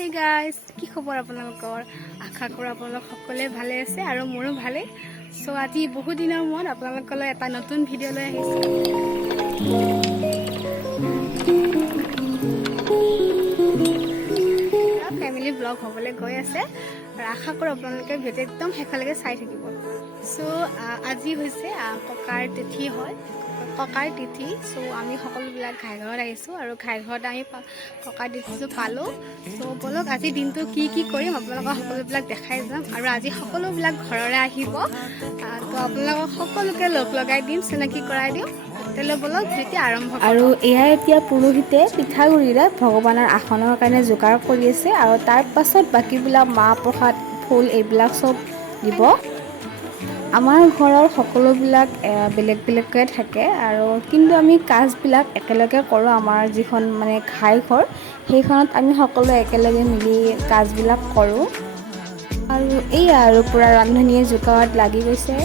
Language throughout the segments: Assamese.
Hey guys, কি খবৰ আপোনালোকৰ? আশা কৰোঁ আপোনালোক সকলোৱে ভালে আছে আৰু মোৰো ভালে। সো আজি বহু দিনৰ মূৰত আপোনালোকলৈ এটা নতুন ভিডিঅ' লৈ আহিছোঁ। ফ্যামিলি ব্লগ হ'বলৈ গৈ আছে আৰু আশা কৰোঁ আপোনালোকে ভিডিঅ' একদম শেষলৈকে চাই থাকিব। সো আজি হৈছে ককাৰ তিথি হয়। ককাৰ তিথি সো আমি সকলোবিলাক ঘাইঘৰত আহিছোঁ আৰু ঘাইঘৰত আমি ককাৰ তিথিটো পালোঁ। সো বলক আজি দিনটো কি কৰিম আপোনালোকক সকলোবিলাক দেখাই যাম আৰু আজি সকলোবিলাক ঘৰলৈ আহিব। তো আপোনালোকক সকলোকে লগাই দিম, চিনাকি কৰাই দিম। তেতিয়ালৈ বলক যেতিয়া আৰম্ভ আৰু এয়া এতিয়া পুৰোহিতে পিঠাগুড়িৰে ভগৱানৰ আসনৰ কাৰণে যোগাৰ কৰি আছে আৰু তাৰ পাছত বাকীবিলাক মাহ প্ৰসাদ ফুল এইবিলাক চব দিব। আমাৰ ঘৰৰ সকলোবিলাক বেলেগ বেলেগকৈ থাকে আৰু কিন্তু আমি কাজবিলাক একেলগে কৰোঁ। আমাৰ যিখন মানে ঘৰ সেইখনত আমি সকলোৱে একেলগে মিলি কাজবিলাক কৰোঁ আৰু এইয়া আৰু পূৰা ৰান্ধনীয়ে জোকাৰত লাগি গৈছে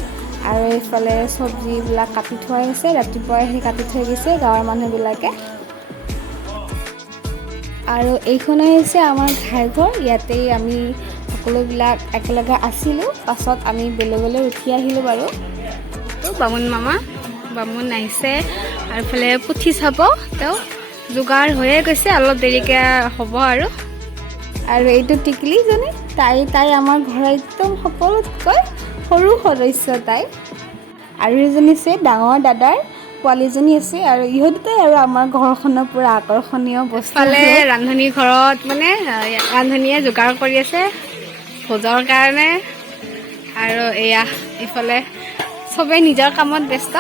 আৰু এইফালে চব্জিবিলাক কাটি থোৱা আছে। ৰাতিপুৱাই সেই কাটি থৈ গৈছে গাঁৱৰ মানুহবিলাকে। আৰু এইখনেই হৈছে আমাৰ ঘৰ। ইয়াতেই আমি সকলোবিলাক একেলগে আছিলোঁ। পাছত আমি বেলেগলৈ উঠি আহিলোঁ বাৰু। তো বামুণ আহিছে আৰু এইফালে পুঠি চাব তেওঁ যোগাৰ হৈয়ে গৈছে, অলপ দেৰিকৈ হ'ব আৰু এইটো টিকলিজনী তাই আমাৰ ঘৰৰ একদম সকলোতকৈ সৰু সদস্য তাই। আৰু এজনী আছে ডাঙৰ দাদাৰ পোৱালীজনী আছে আৰু ইহঁতটাই আৰু আমাৰ ঘৰখনৰ পূৰা আকৰ্ষণীয় বস্তু। ৰান্ধনী ঘৰত মানে ৰান্ধনীয়ে যোগাৰ কৰি আছে ভোজৰ কাৰণে আৰু এয়া এইফালে চবেই নিজৰ কামত ব্যস্ত।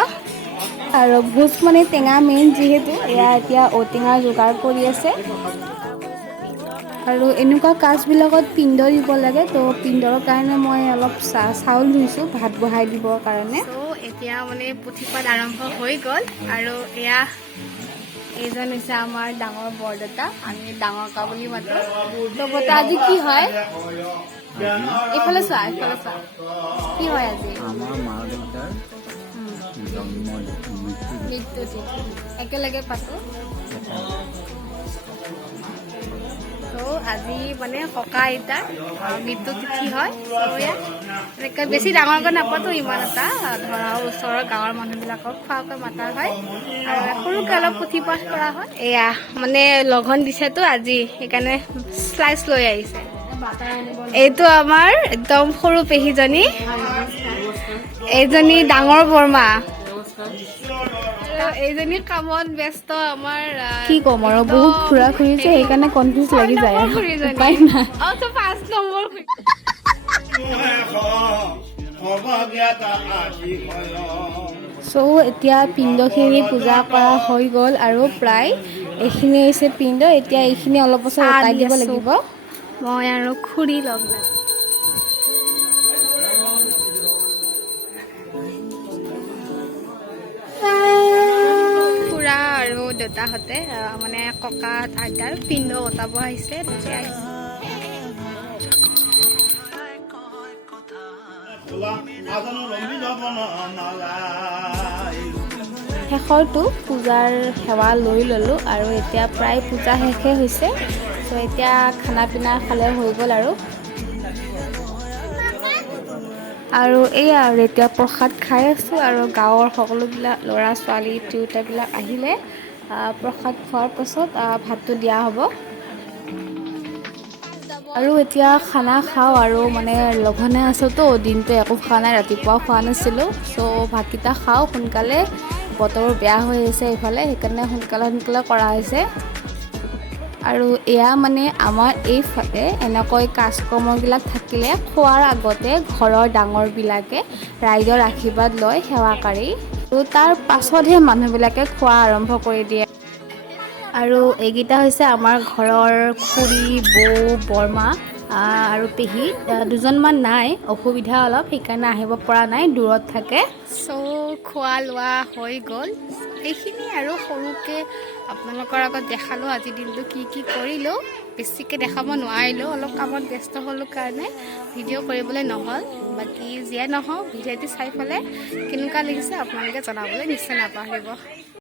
আৰু ভোজ মানে টেঙা মেইন, যিহেতু এয়া এতিয়া ঔটেঙা যোগাৰ কৰি আছে। আৰু এনেকুৱা কাজবিলাকত পিণ্ড দিব লাগে, তো পিণ্ডৰ কাৰণে মই অলপ চাউল ধুইছোঁ ভাত বহাই দিবৰ কাৰণে। এতিয়া মানে পুথিপাঠ আৰম্ভ হৈ গ'ল আৰু এয়া এইজন হৈছে আমাৰ ডাঙৰ বৰদেউতা, আমি ডাঙৰ কা বুলি মাতোঁ। তো বৰ্তা আজি কি হয়? এইফালে চোৱা কি হয় আজি? আমাৰ মা দেউতাৰ মৃত্যু তিথি একেলগে পাতোঁ। তো আজি মানে ককা আইতাৰ মৃত্যু তিথি হয়। তো বেছি ডাঙৰকৈ নাপাতো, ইমান এটা ধৰা ওচৰৰ গাঁৱৰ মানুহবিলাকক খোৱাকৈ মাতা হয় আৰু সৰুকৈ অলপ পুথিপাঠ কৰা হয়। এয়া মানে লঘন দিছেতো আজি, সেইকাৰণে শ্লাইচ লৈ আহিছে। এইটো আমাৰ একদম সৰু পেহীজনী, এইজনী ডাঙৰ বৰমা, এইজনী কামত ব্যস্ত। আমাৰ কি ক'ম আৰু বহুত ঘূৰা ঘূৰিছে, সেইকাৰণে কনফিউজ লাগি যায় আৰু উপায় নাই। 5 নম্বৰ এতিয়া পিণ্ডখিনি পূজা কৰা হৈ গ'ল আৰু প্ৰায় এইখিনি হৈছে পিণ্ড। এতিয়া এইখিনি অলপ বছৰ উতাই দিব লাগিব। মই আৰু খুৰী লগ নাই। খুৰা আৰু দেউতাহঁতে মানে ককা আইতাৰ পিণ্ড উটাব আহিছে। শেষৰটো পূজাৰ সেৱা লৈ ল'লোঁ আৰু এতিয়া প্ৰায় পূজা শেষে হৈছে। তো এতিয়া খানা পিনা খালে হৈ গ'ল আৰু এইয়া আৰু এতিয়া প্ৰসাদ খাই আছোঁ আৰু গাঁৱৰ সকলোবিলাক ল'ৰা ছোৱালী তিৰোতাবিলাক আহিলে প্ৰসাদ খোৱাৰ পাছত ভাতটো দিয়া হ'ব। আৰু এতিয়া খানা খাওঁ আৰু মানে লঘনে আছোঁতো, দিনটো একো খোৱা নাই, ৰাতিপুৱাও খোৱা নাছিলোঁ। চ' ভাতকেইটা খাওঁ সোনকালে, বতৰো বেয়া হৈ আহিছে এইফালে, সেইকাৰণে সোনকালে কৰা হৈছে। আৰু এয়া মানে আমাৰ এইফালে এনেকৈ কাজকৰ্মবিলাক থাকিলে খোৱাৰ আগতে ঘৰৰ ডাঙৰবিলাকে ৰাইজৰ আশীৰ্বাদ লয় সেৱা কৰি, আৰু তাৰ পাছতহে মানুহবিলাকে খোৱা আৰম্ভ কৰি দিয়ে। আৰু এইকেইটা হৈছে আমাৰ ঘৰৰ খুৰী, বৌ, বৰমা আৰু পেহী। দুজনমান নাই, অসুবিধা অলপ, সেইকাৰণে আহিব পৰা নাই, দূৰত থাকে। খোৱা লোৱা হৈ গ'ল, এইখিনি আৰু সৰুকৈ আপোনালোকৰ আগত দেখালোঁ আজিৰ দিনটো কি কৰিলোঁ। বেছিকৈ দেখাব নোৱাৰিলোঁ, অলপ কামত ব্যস্ত হ'লোঁ কাৰণে ভিডিঅ' কৰিবলৈ নহ'ল। বাকী যিয়ে নহওক ভিডিঅ'টো চাই পেলাই কেনেকুৱা লাগিছে আপোনালোকে জনাবলৈ নিশ্চয় নাপাহৰিব।